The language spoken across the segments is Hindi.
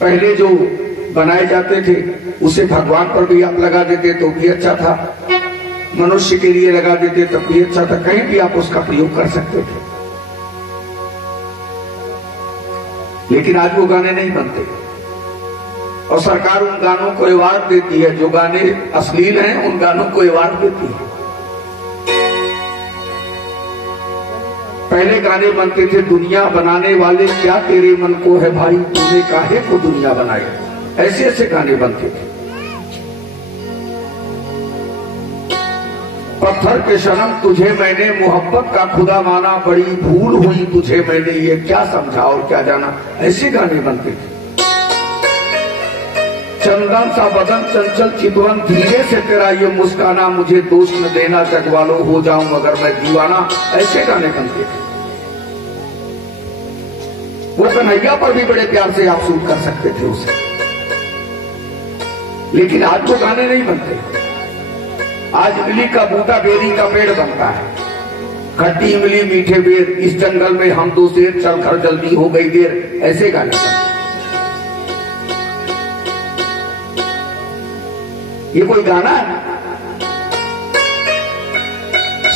पहले जो बनाए जाते थे उसे भगवान पर भी आप लगा देते तो भी अच्छा था, मनुष्य के लिए लगा देते तब भी अच्छा था, कहीं भी आप उसका प्रयोग कर सकते थे। लेकिन आज वो गाने नहीं बनते और सरकार उन गानों को अवार्ड देती है, जो गाने अश्लील हैं उन गानों को अवार्ड देती है। पहले गाने बनते थे, दुनिया बनाने वाले क्या तेरे मन को है भाई, तूने काहे को दुनिया बनाई, ऐसे ऐसे गाने बनते थे। पत्थर के शर्म तुझे मैंने मोहब्बत का खुदा माना, बड़ी भूल हुई तुझे मैंने ये क्या समझा और क्या जाना, ऐसे गाने बनते थे। चंदन सा बदन चंचल चितवन, धीरे से तेरा ये मुस्काना, मुझे दोष न देना जग वालों हो जाऊं अगर मैं दीवाना, ऐसे गाने बनते थे। वो कन्हैया पर भी बड़े प्यार से आप शूट कर सकते थे उसे, लेकिन आज वो गाने नहीं बनते। आज इमली का बूटा बेरी का पेड़ बनता है, खट्टी इमली मीठे बेर, इस जंगल में हम दो शेर, चल घर जल्दी हो गई देर, ऐसे गाने बनते। ये कोई गाना है?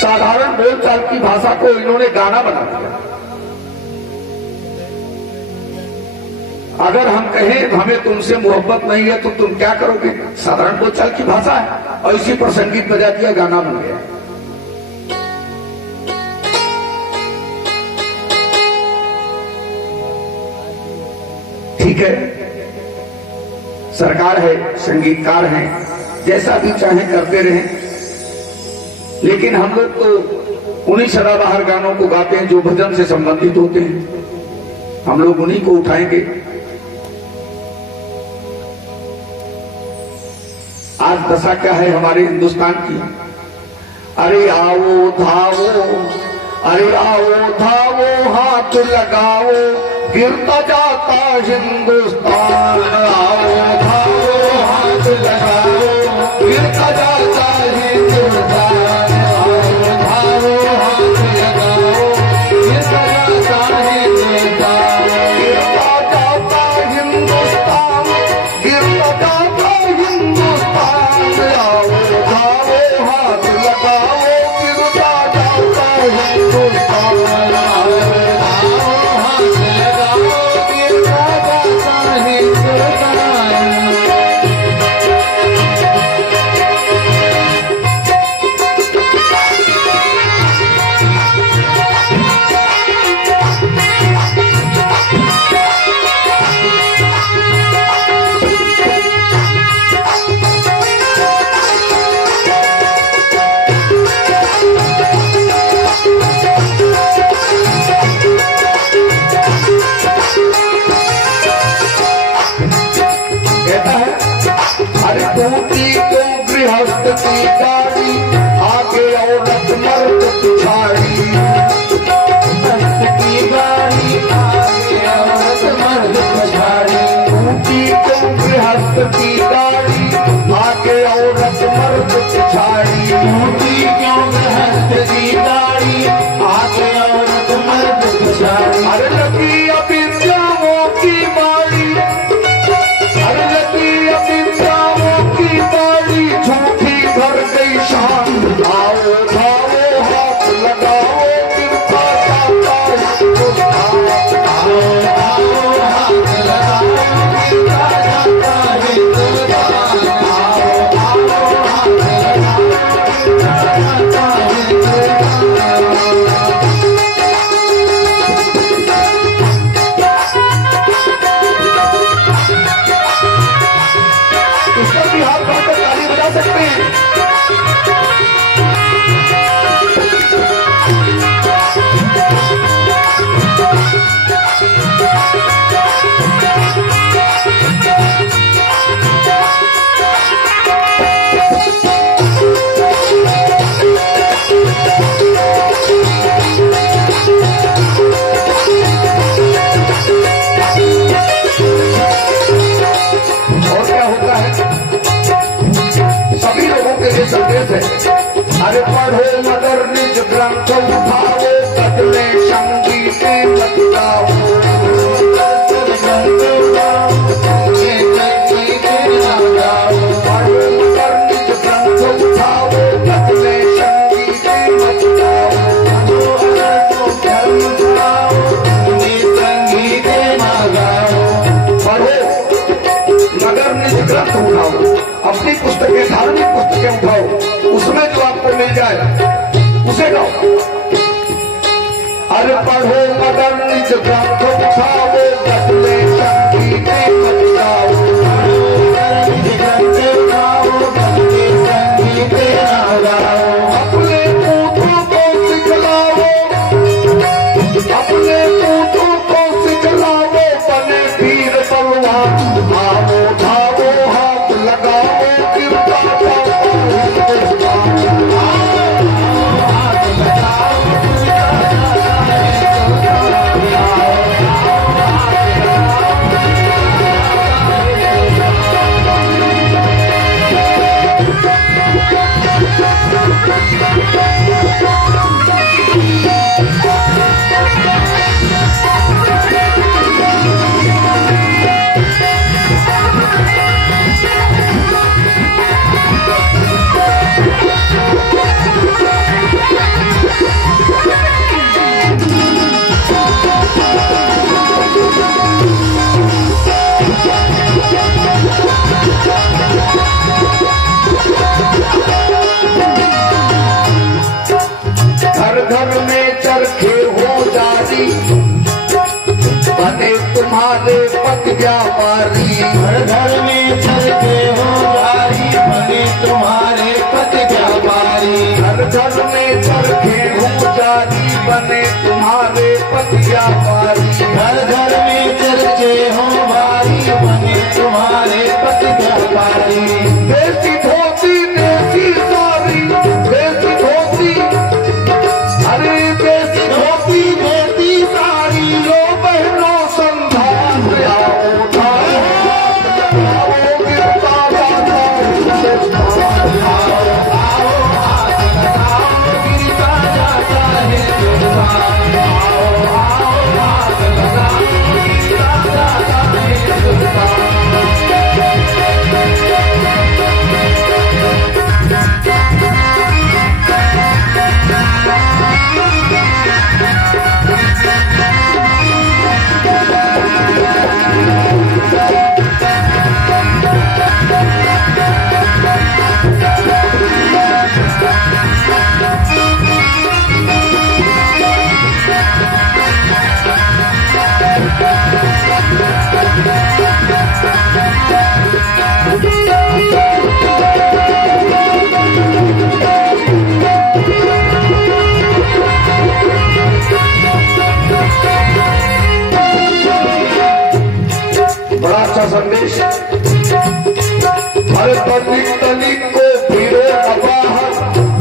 साधारण बोलचाल की भाषा को इन्होंने गाना बना दिया। अगर हम कहें हमें तुमसे मोहब्बत नहीं है तो तुम क्या करोगे, साधारण बोलचाल की भाषा है, और इसी पर संगीत बजा दिया, गाना बन गया। ठीक है, सरकार है, संगीतकार हैं, जैसा भी चाहे करते रहें, लेकिन हम लोग तो उन्हीं सदाबहार गानों को गाते हैं जो भजन से संबंधित होते हैं, हम लोग उन्हीं को उठाएंगे। आज दशा क्या है हमारे हिंदुस्तान की, अरे आओ धावो, अरे आओ धावो, हाथ लगाओ, गिरता जाता हिंदुस्तान, आओ धावो, हाथ लगाओ, गिरता जाता हिंदुस्तान, आओ धावो, हाथ लगाओ, गिरता जाता हिंदुस्तान, गिरता जाता हिंदुस्तान, गिरता जाता हिंदुस्तान, आओ धावो, हाथ लगाओ, गिरता जाता हिंदुस्तान, आओ धावो, हाथ लगाओ, गिरता जाता हिंदुस्तान। तुम्हारे पत व्यापारी, घर घर में चलते हो भारी बने तुम्हारे पत व्यापारी, घर घर में चरखे जारी बने तुम्हारे पत व्यापारी, घर घर में चलते हो भारी बने तुम्हारे पत व्यापारी। देसी धोती देसी साड़ी, देसी धोती, अरे देसी धोती देसी साड़ी, लो बहनों संधान आओ संदेश। हर तली तली को फिरो बाहर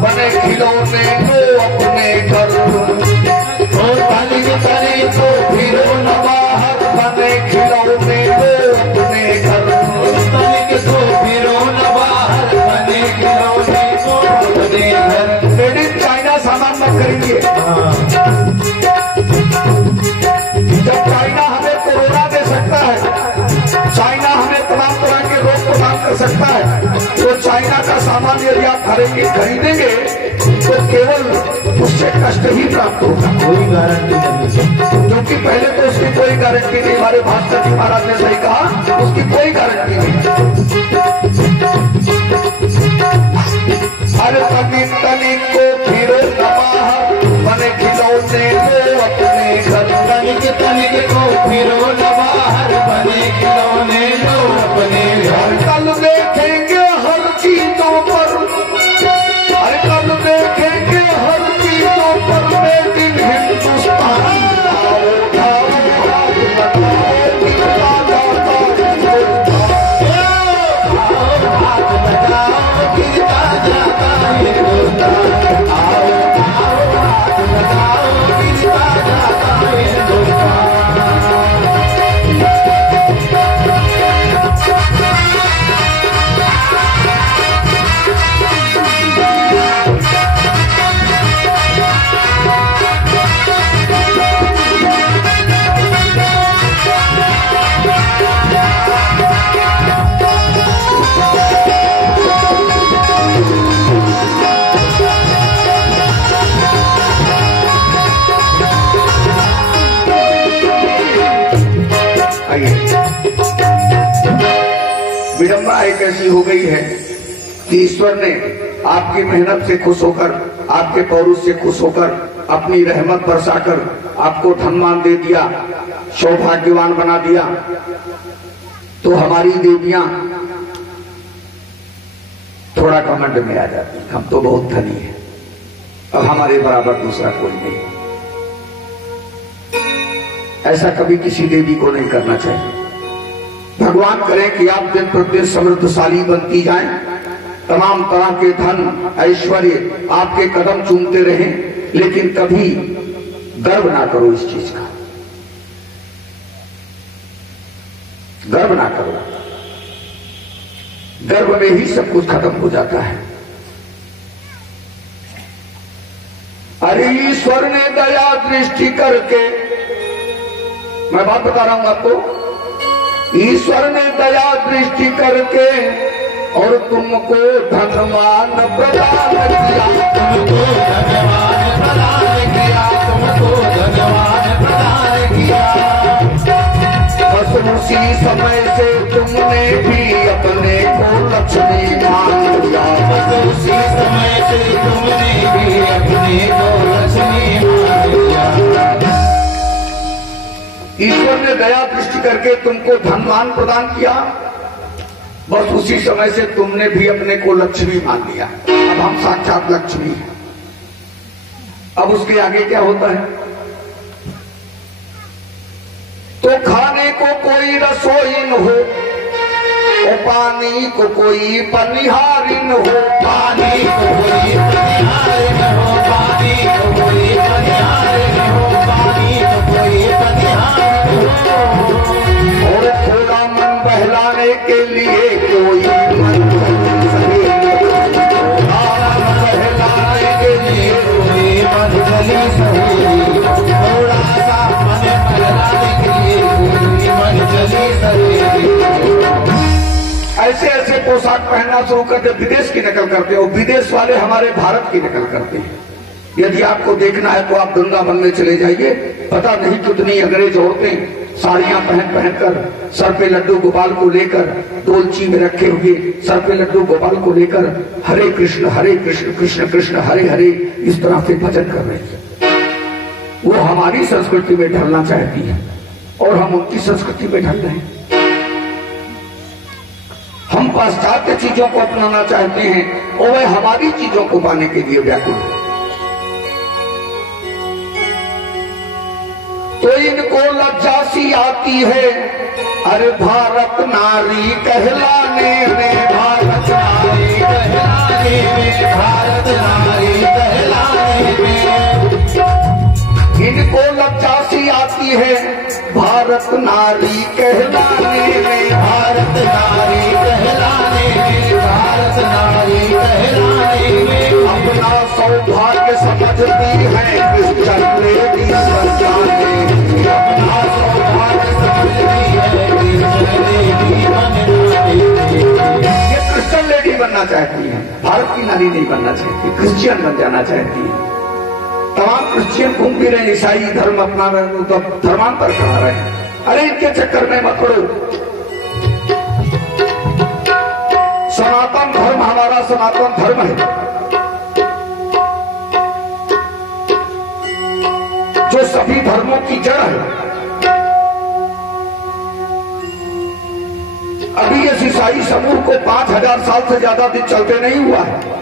बने खिलौने को अपने घर, तली तली को फिरो बाहर बने खिलौने को अपने घर, तली को फिरो बाहर बने खिलौने को अपने घर। मेड इन चाइना सामान मत खरीदिए। जब चाइना हमें कोरोना दे सकता है, चाइना हमें तमाम तरह के रोग प्रदान कर सकता है, तो चाइना का सामान यदि आप खरीदेंगे तो केवल उससे कष्ट ही प्राप्त होगा, कोई गारंटी नहीं, क्योंकि पहले तो उसकी कोई गारंटी नहीं। हमारे भास्कर जी महाराज ने सही कहा, उसकी कोई गारंटी नहीं। अरे तनी तनी को फिरो बाहर बने खिलौने को अपने घर, तनिक तनिक को फिरो बाहर बने खिलौने लो अपने घर। कल देखेंगे हर चीजों पर, अरे कल देखेंगे हर चीजों पर मेड इन हिंदुस्तान। विडंबना एक ऐसी हो गई है कि ईश्वर ने आपकी मेहनत से खुश होकर, आपके पौरुष से खुश होकर अपनी रहमत बरसाकर आपको धनवान दे दिया, सौभाग्यवान बना दिया। तो हमारी देवियां थोड़ा घमंड में आ जाती, हम तो बहुत धनी हैं, अब हमारे बराबर दूसरा कोई नहीं। ऐसा कभी किसी देवी को नहीं करना चाहिए। भगवान करें कि आप दिन प्रतिदिन समृद्धशाली बनती जाएं, तमाम तरह के धन ऐश्वर्य आपके कदम चूमते रहें, लेकिन कभी गर्व ना करो इस चीज का, गर्व ना करो। गर्व में ही सब कुछ खत्म हो जाता है। अरे ईश्वर ने दया दृष्टि करके, मैं बात बता रहा हूं आपको, ईश्वर ने दया दृष्टि करके और तुमको धनवान प्रदान किया, तुमको धनवान प्रदान किया, तुमको धनवान प्रदान किया। बस उसी समय से तुमने भी अपने को लक्ष्मी मान लिया, बस उसी समय से तुमने भी अपने को लक्ष्मी मान लिया। ईश्वर ने दया दृष्टि करके तुमको धनवान प्रदान किया, बस उसी समय से तुमने भी अपने को लक्ष्मी मान लिया। अब हम साक्षात लक्ष्मी हैं। अब उसके आगे क्या होता है? तो खाने को कोई रसोईन हो, और पानी को कोई पनिहारिन हो, पानी को कोई पनिहारिन हो, पानी को कोई पनिहारिन हो, पानी को कोई पनिहारिन हो। और थोड़ा मन बहलाने के लिए कोई मन बहलाने के लिए कोई मन चली सहेली, थोड़ा सा मन बहलाने के लिए कोई मन चली सहेली। ऐसे ऐसे पोशाक पहनना शुरू करते, विदेश की नकल करते हो। विदेश वाले हमारे भारत की नकल करते हैं। यदि आपको देखना है तो आप वृंदावन में चले जाइए, पता नहीं कितनी अंग्रेज औरतें साड़ियां पहनकर सर पे लड्डू गोपाल को लेकर, डोलची में रखे हुए सर पे लड्डू गोपाल को लेकर हरे कृष्ण कृष्ण कृष्ण हरे हरे इस तरह से भजन कर रहे हैं। वो हमारी संस्कृति में ढलना चाहती है और हम उनकी संस्कृति में ढल रहे हैं। हम पाश्चात्य चीजों को अपनाना चाहते हैं और वे हमारी चीजों को पाने के लिए व्याकुल है। तो इनको लज्जा सी आती है, अरे भारत नारी कहलाने में, भारत नारी कहलाने में, भारत नारी कहलाने में। इनको लज्जा सी आती है भारत नारी कहलाने में, भारत नारी कहलाने में, भारत नारी कहलाने में। अपना सौभाग्य समझती है क्रिश्चियन लेडी संताने, अपना सौभाग्य समझती है क्रिश्चियन लेडी बनने। ये क्रिश्चियन लेडी बनना चाहती है, भारत की नारी नहीं बनना चाहती, क्रिश्चियन बन जाना चाहती है। तमाम क्रिश्चियन घूम भी रहे, ईसाई धर्म अपना रहे, तो धर्मांतर करा रहे हैं। अरे इनके चक्कर में मत पड़ो। सनातन धर्म हमारा सनातन धर्म है, जो सभी धर्मों की जड़ है। अभी इस ईसाई समूह को 5000 साल से ज्यादा दिन चलते नहीं हुआ है।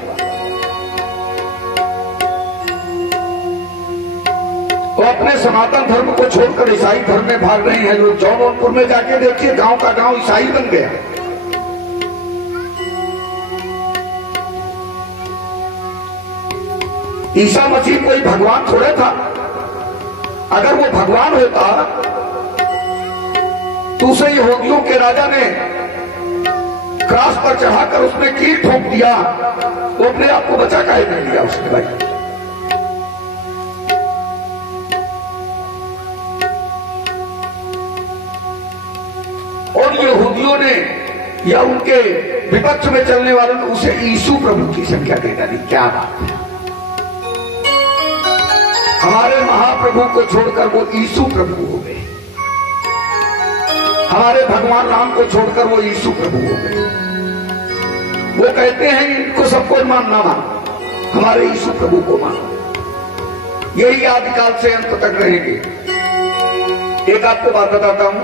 वो अपने सनातन धर्म को छोड़कर ईसाई धर्म में भाग रहे हैं लोग। जौनपुर में जाके देखिए, गांव का गांव ईसाई बन गया। ईसा मसीह कोई भगवान थोड़े था। अगर वो भगवान होता तो उसे यहूदियों के राजा ने क्रॉस पर चढ़ाकर उसमें कील ठोक दिया, वो अपने आप को बचा काहे कर लिया उसने भाई। और यहूदियों ने या उनके विपक्ष में चलने वालों ने उसे यीशु प्रभु की संख्या दे डाली। क्या बात है! हमारे महाप्रभु को छोड़कर वो यीशु प्रभु हो गए, हमारे भगवान राम को छोड़कर वो यीशु प्रभु हो गए। वो कहते हैं इनको सबको मानना मानो, हमारे यीशु प्रभु को मानो। यही आदिकाल से अंत तक रहेंगे। एक आपको बात बताता हूं,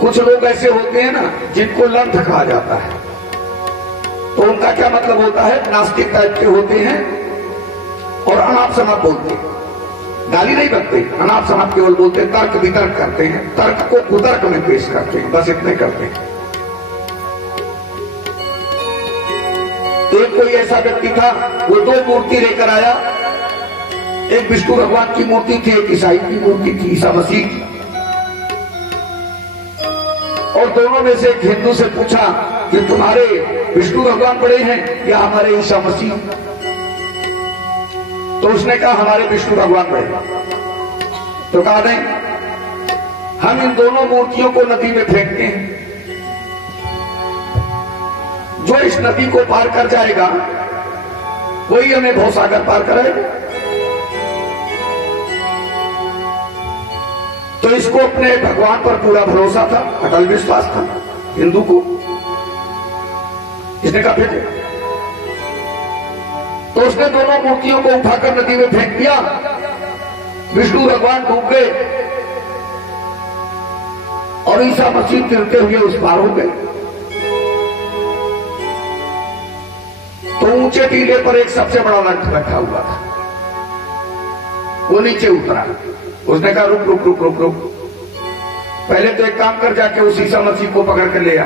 कुछ लोग ऐसे होते हैं ना जिनको लंठ कहा जाता है, तो उनका क्या मतलब होता है? नास्तिक टाइप के होते हैं और अनाप शनाप बोलते हैं। गाली नहीं बनते, अनाप शनाप केवल बोलते हैं, तर्क वितर्क करते हैं, तर्क को कुतर्क में पेश करते हैं, बस इतने करते हैं। एक कोई ऐसा व्यक्ति था, वो 2 मूर्ति लेकर आया। एक विष्णु भगवान की मूर्ति थी, एक ईसाई की मूर्ति थी, ईसा मसीह की। और दोनों में से एक हिंदू से पूछा कि तुम्हारे विष्णु भगवान बड़े हैं या हमारे ईसा मसीह? तो उसने कहा हमारे विष्णु भगवान बड़े। तो कहा नहीं, हम इन दोनों मूर्तियों को नदी में फेंकते हैं, जो इस नदी को पार कर जाएगा वही हमें भवसागर पार कराएगा। तो इसको अपने भगवान पर पूरा भरोसा था, अटल विश्वास था हिंदू को। इसने कहा फेंको। तो उसने दोनों मूर्तियों को उठाकर नदी में फेंक दिया विष्णु भगवान डूब गए और ईसा मसीह तिरते हुए उस पार हो गए। तो ऊंचे टीले पर एक सबसे बड़ा लंठ बैठा हुआ था, वो नीचे उतरा। उसने कहा रुक रुक रुक रुक रुक, पहले तो एक काम कर, जाके उस ईसा मसीह को पकड़ के ले आ,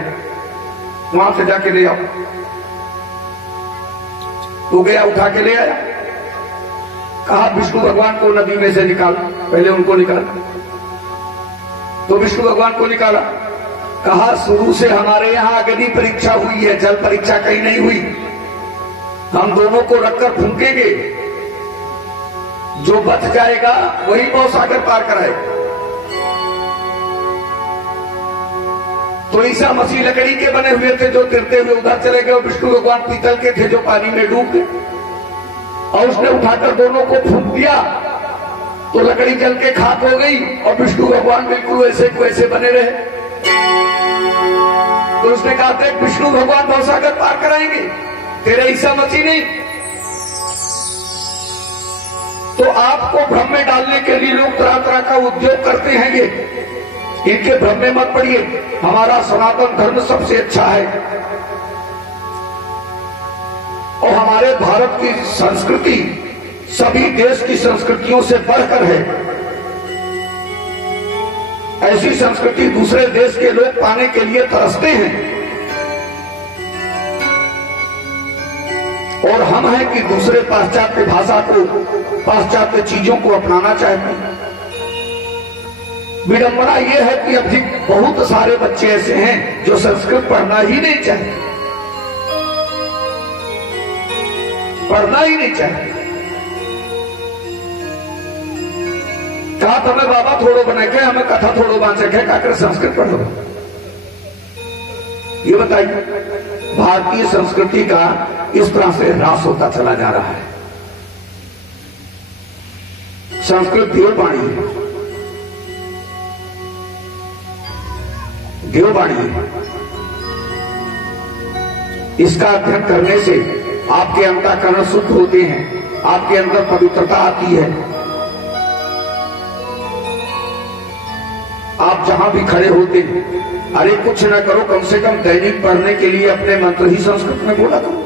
वहां से जाके ले आओ। वो गया, उठा के ले आया। कहा विष्णु भगवान को नदी में से निकाल, पहले उनको निकाल। तो विष्णु भगवान को निकाला। कहा शुरू से हमारे यहां अग्नि परीक्षा हुई है, जल परीक्षा कहीं नहीं हुई। हम दोनों को रखकर फूंकेंगे, जो बच जाएगा वही भवसागर पार कराएगा। तो ईसा मसीह लकड़ी के बने हुए थे जो तिरते हुए उधर चले गए, और विष्णु भगवान पीतल के थे जो पानी में डूब गए। और उसने उठाकर दोनों को फूंक दिया तो लकड़ी जल के खाक हो गई और विष्णु भगवान बिल्कुल वैसे वैसे बने रहे। तो उसने कहा देख विष्णु भगवान भवसागर पार कराएंगे, तेरे ईसा मसीह नहीं। तो आपको भ्रम में डालने के लिए लोग तरह तरह का उद्योग करते हैं, इनके भ्रम में मत पड़िए। हमारा सनातन धर्म सबसे अच्छा है और हमारे भारत की संस्कृति सभी देश की संस्कृतियों से बढ़कर है। ऐसी संस्कृति दूसरे देश के लोग पाने के लिए तरसते हैं, और हम हैं कि दूसरे पाश्चात्य भाषा को, पाश्चात्य चीजों को अपनाना चाहते हैं। विडंबना यह है कि अभी बहुत सारे बच्चे ऐसे हैं जो संस्कृत पढ़ना ही नहीं चाहते, पढ़ना ही नहीं चाहते। कहा तुम्हें बाबा थोड़ो बना के, हमें कथा थोड़ो बांचे के, काकर संस्कृत पढ़ो। ये बताइए भारतीय संस्कृति का इस तरह से ह्रास होता चला जा रहा है। संस्कृत देववाणी है, देववाणी है। इसका अध्ययन करने से आपके अंतःकरण शुद्ध होते हैं, आपके अंदर पवित्रता आती है। आप जहां भी खड़े होते हैं, अरे कुछ न करो, कम से कम दैनिक पढ़ने के लिए अपने मंत्र ही संस्कृत में बोला करो।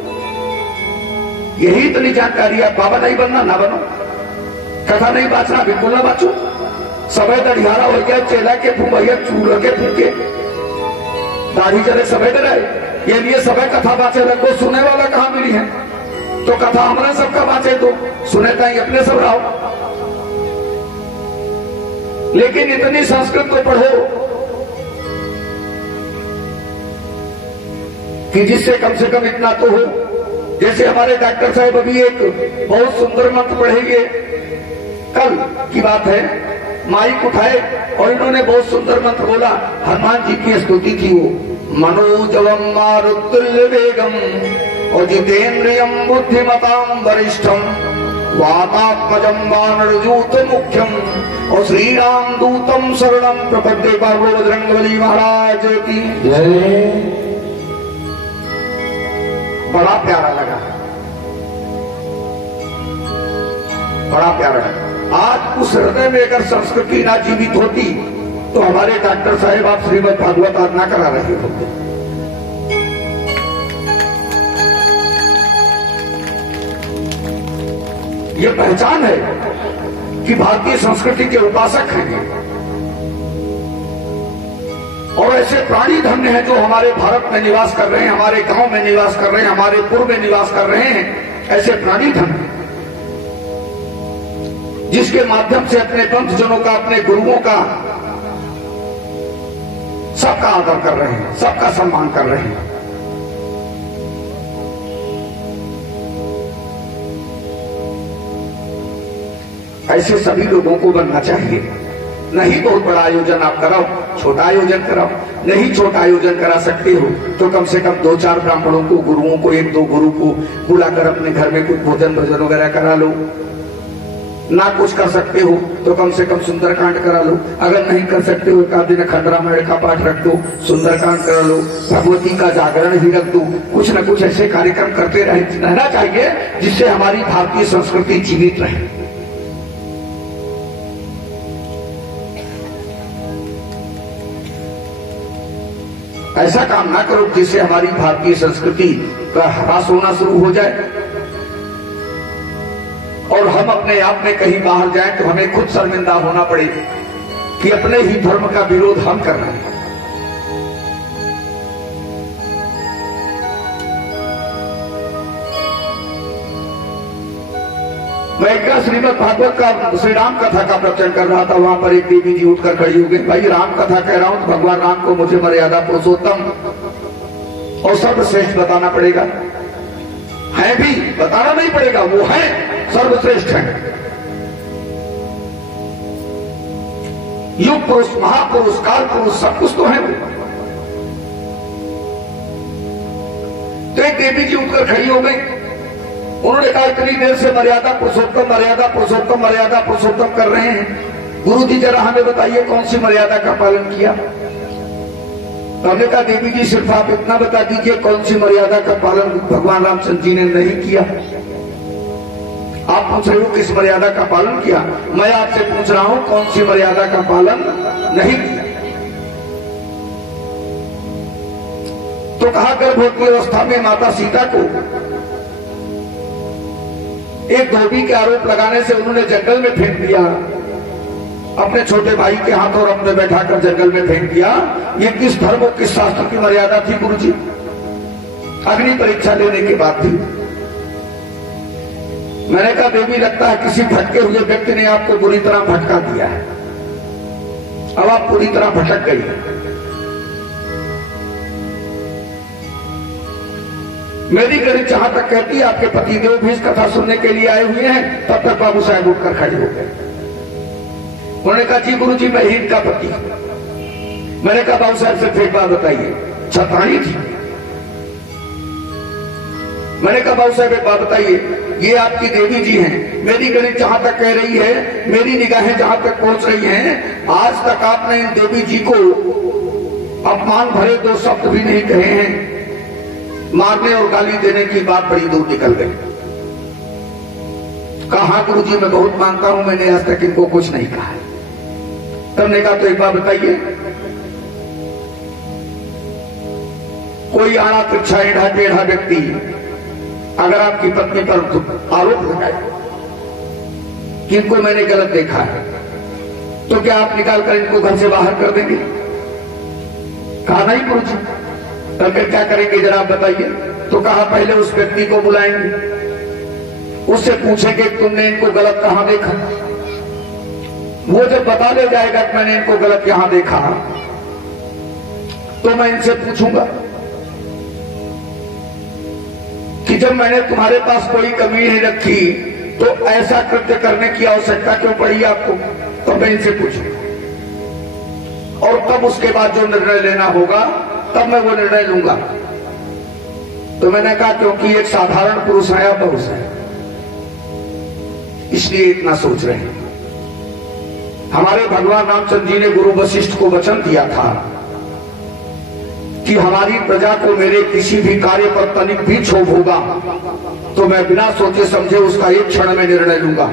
यही इतनी जानकारी है। बाबा नहीं बनना ना बनो, कथा नहीं बांचना बिल्कुल ना बांचो। समय दढ़ियारा हो गया, चेला के फूक भैया चूड़ के फूके, दाढ़ी चले समय डराए। ये लिए समय कथा बाँचे लगो, सुने वाला कहां मिली है। तो कथा हमारा सबका बाँचे तो सुने ताई अपने सब रहो, लेकिन इतनी संस्कृत तो पढ़ो कि जिससे कम से कम इतना तो हो। जैसे हमारे डॉक्टर साहब अभी एक बहुत सुंदर मंत्र पढ़ेंगे, कल की बात है, माइक उठाए और इन्होंने बहुत सुंदर मंत्र बोला। हनुमान जी की स्तुति थी वो, मनोजवम मारुतुल्य वेगम और जितेन्द्रियम बुद्धिमताम वरिष्ठम वातात्मजम वानरजूत मुख्यम और श्री राम दूतम शरणम प्रपद्ये। बाबू बजरंगबली महाराज की जय। बड़ा प्यारा लगा, बड़ा प्यारा लगा। आज उस हृदय में अगर संस्कृति ना जीवित होती तो हमारे डॉक्टर साहेब आप श्रीमद् भागवत आराधना करा रहे होते। ये पहचान है कि भारतीय संस्कृति के उपासक हैं, और ऐसे प्राणी धन्य हैं जो हमारे भारत में निवास कर रहे हैं, हमारे गांव में निवास कर रहे हैं, हमारे पूर्व में निवास कर रहे हैं। ऐसे प्राणी धन्य जिसके माध्यम से अपने पंथजनों का, अपने गुरुओं का, सबका आदर कर रहे हैं, सबका सम्मान कर रहे हैं। ऐसे सभी लोगों को बनना चाहिए। नहीं बहुत बड़ा आयोजन आप कराओ, छोटा आयोजन कराओ। नहीं छोटा आयोजन करा सकते हो तो कम से कम 2-4 ब्राह्मणों को, गुरुओं को, 1-2 गुरु को बुलाकर अपने घर में कुछ भोजन भजन वगैरह करा लो। ना कुछ कर सकते हो तो कम से कम सुंदरकांड करा लो। अगर नहीं कर सकते हो, एक आध दिन खंड रामायण का पाठ रख दो, सुंदरकांड करा लो, भगवती का जागरण भी रख दो। कुछ न कुछ ऐसे कार्यक्रम करते रहना चाहिए जिससे हमारी भारतीय संस्कृति जीवित रहे। ऐसा काम ना करो जिससे हमारी भारतीय संस्कृति का ह्रास होना शुरू हो जाए और हम अपने आप में कहीं बाहर जाएं तो हमें खुद शर्मिंदा होना पड़े कि अपने ही धर्म का विरोध हम कर रहे हैं। मैं एक श्रीमद् भागवत का श्री राम कथा का प्रवचन कर रहा था, वहां पर एक देवी जी उठकर खड़ी हो गई, भाई राम कथा कह रहा हूं तो भगवान राम को मुझे मर्यादा पुरुषोत्तम और सर्वश्रेष्ठ बताना पड़ेगा। है भी, बताना नहीं पड़ेगा, वो है सर्वश्रेष्ठ है। युग पुरुष, महापुरुष, काल पुरुष सब कुछ तो है वो। तो एक देवी जी उठकर खड़ी हो गई, उन्होंने कहा इतनी देर से मर्यादा पुरुषोत्तम मर्यादा पुरुषोत्तम मर्यादा पुरुषोत्तम कर रहे हैं, गुरु जी जरा हमें बताइए कौन सी मर्यादा का पालन किया। तो हमने कहा देवी जी सिर्फ आप इतना बता दीजिए कौन सी मर्यादा का पालन भगवान रामचंद्र जी ने नहीं किया। आप पूछ रहे हो किस मर्यादा का पालन किया, मैं आपसे पूछ रहा हूं कौन सी मर्यादा का पालन नहीं किया। तो कहा गर्भवती अवस्था में माता सीता को एक धोबी के आरोप लगाने से उन्होंने जंगल में फेंक दिया, अपने छोटे भाई के हाथों रथ में बैठाकर जंगल में फेंक दिया। ये किस धर्म और किस शास्त्र की मर्यादा थी गुरुजी? अग्नि परीक्षा लेने के बाद थी। मैंने कहा देवी लगता है किसी भटके हुए व्यक्ति ने आपको बुरी तरह भटका दिया है, अब आप पूरी तरह भटक गई है। मेरी गरीब जहां तक कहती है आपके पतिदेव भी इस कथा सुनने के लिए आए हुए हैं, तब तक बाबू साहब उठकर खड़े हो गए। उन्होंने कहा जी गुरु जी मैं ही इनका पति। मैंने कहा बाबू साहब से फिर बात बताइए, छतानी थी। मैंने कहा बाबू साहब एक बात बताइए, ये आपकी देवी जी हैं, मेरी गणित जहां तक कह रही है, मेरी निगाहें जहां तक पहुंच रही हैं, आज तक आपने इन देवी जी को अपमान भरे दो शब्द भी नहीं कहे हैं। मारने और गाली देने की बात बड़ी दूर निकल गई। कहा गुरु जी मैं बहुत मानता हूं, मैंने आज तक इनको कुछ नहीं कहा। तब ने कहा तो एक बात बताइए, कोई आड़ा तिरछा एढ़ा टेढ़ा व्यक्ति अगर आपकी पत्नी पर आरोप लगाए कि इनको मैंने गलत देखा है, तो क्या आप निकालकर इनको घर से बाहर कर देंगे? कहा नहीं गुरु जी। तो फिर क्या करेंगे जरा आप बताइए? तो कहा पहले उस व्यक्ति को बुलाएंगे, उससे पूछेंगे तुमने इनको गलत कहां देखा। वो जब बता ले जाएगा कि मैंने इनको गलत यहां देखा, तो मैं इनसे पूछूंगा कि जब मैंने तुम्हारे पास कोई कमी नहीं रखी तो ऐसा कृत्य करने की आवश्यकता क्यों पड़ी आपको? तो मैं इनसे पूछूंगा और तब उसके बाद जो निर्णय लेना होगा तब मैं वो निर्णय लूंगा। तो मैंने कहा क्योंकि एक साधारण पुरुष है या पुरुष है, इसलिए इतना सोच रहे हैं। हमारे भगवान रामचंद्र जी ने गुरु वशिष्ठ को वचन दिया था कि हमारी प्रजा को मेरे किसी भी कार्य पर तनिक भी क्षोभ होगा तो मैं बिना सोचे समझे उसका एक क्षण में निर्णय लूंगा।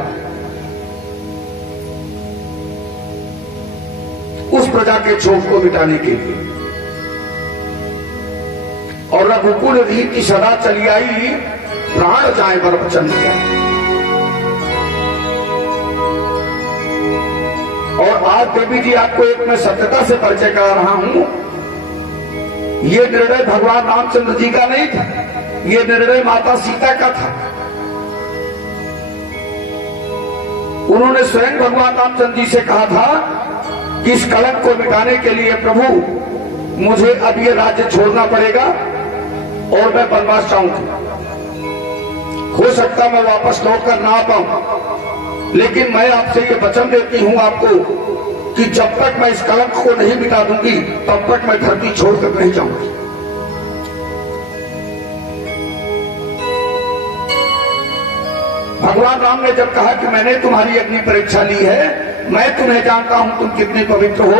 उस प्रजा के क्षोभ को मिटाने के लिए। और रघुकुल रीति सदा चली आई, प्राण जाए बर वचन जाए। और आज देवी जी आपको एक मैं सत्यता से परिचय करा रहा हूं, ये निर्णय भगवान रामचंद्र जी का नहीं था, ये निर्णय माता सीता का था। उन्होंने स्वयं भगवान रामचंद्र जी से कहा था कि इस कलंक को मिटाने के लिए प्रभु मुझे अब ये राज्य छोड़ना पड़ेगा और मैं वनवास जाऊंगा। हो सकता मैं वापस लौट कर ना आ पाऊं, लेकिन मैं आपसे ये वचन देती हूं आपको कि जब तक मैं इस कलंक को नहीं मिटा दूंगी तब तक मैं धरती छोड़कर नहीं जाऊंगी। भगवान राम ने जब कहा कि मैंने तुम्हारी अग्नि परीक्षा ली है, मैं तुम्हें जानता हूं तुम कितने पवित्र हो,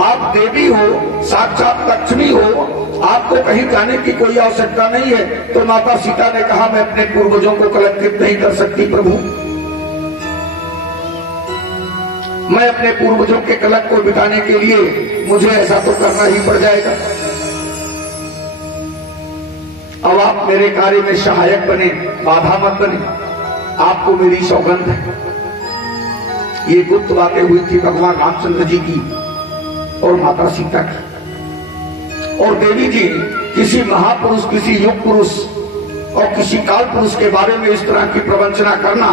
आप देवी हो, साक्षात लक्ष्मी हो, आपको कहीं जाने की कोई आवश्यकता नहीं है। तो माता सीता ने कहा मैं अपने पूर्वजों को कलंकित नहीं कर सकती प्रभु, मैं अपने पूर्वजों के कलंक को मिटाने के लिए मुझे ऐसा तो करना ही पड़ जाएगा। अब आप मेरे कार्य में सहायक बने, बाधा मत बने, आपको मेरी सौगंध है। ये गुप्त बातें हुई थी भगवान रामचंद्र जी की और माता सीता की। और देवी जी, किसी महापुरुष, किसी युग पुरुष और किसी काल पुरुष के बारे में इस तरह की प्रवंचना करना,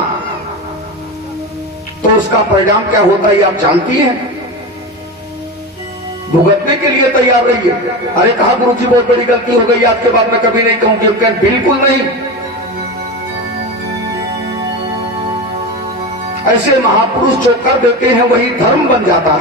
तो उसका परिणाम क्या होता है आप जानती हैं। भुगतने के लिए तैयार रहिए। अरे कहा गुरु जी बहुत बड़ी गलती हो गई, आपके बाद मैं कभी नहीं कहूंगी। बिल्कुल नहीं। ऐसे महापुरुष जो कर देते हैं वही धर्म बन जाता है।